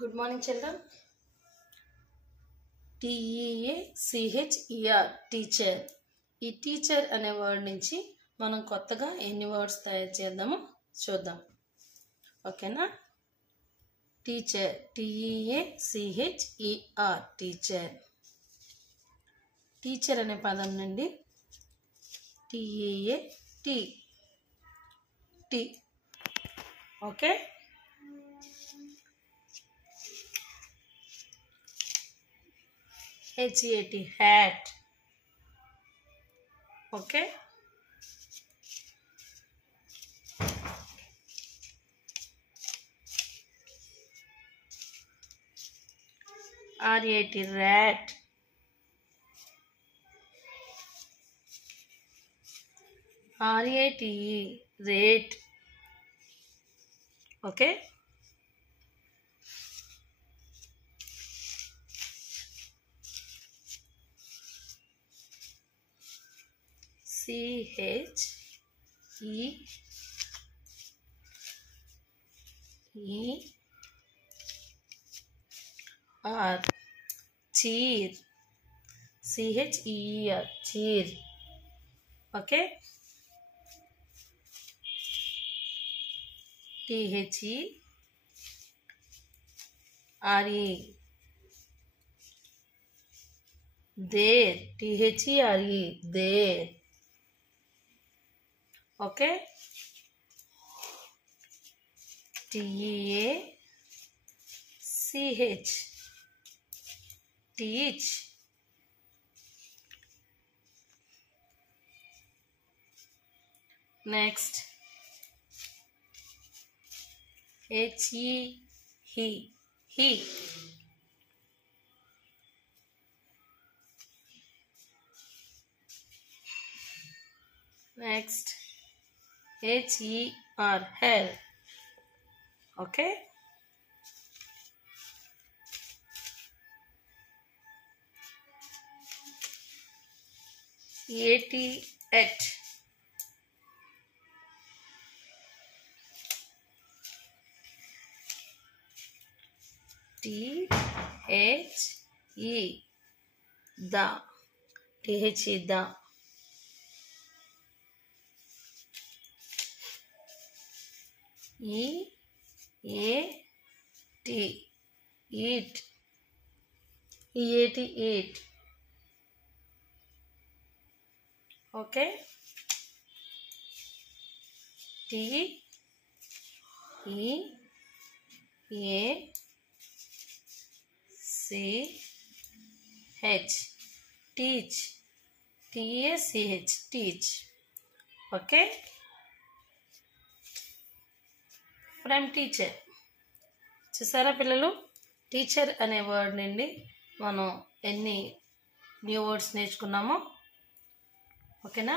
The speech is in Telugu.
Good morning, children. TEACHER teacher. ఈ టీచర్ అనే వర్డ్ నుంచి మనం కొత్తగా ఎన్ని వర్డ్స్ తయారు చేద్దామో చూద్దాం. ఓకేనా? Teacher, TEACHER teacher. టీచర్ అనే పదం నుండి T. Okay, HAT hat. Okay, RAT rat. RATE rate. Okay, CHEER cheer. CHEER cheer. Okay, THERE there. THERE there. Okay, TEACH teach. Next, he. Next, HER hell. Okay, AT at. THE the. THE the. EAT eat. EAT eat. Okay, TEACH teach. TACH teach. Okay, from teacher. చూసారా పిల్లలు, టీచర్ అనే వర్డ్ నుండి మనం ఎన్ని న్యూ వర్డ్స్ నేర్చుకున్నామో. ఓకేనా?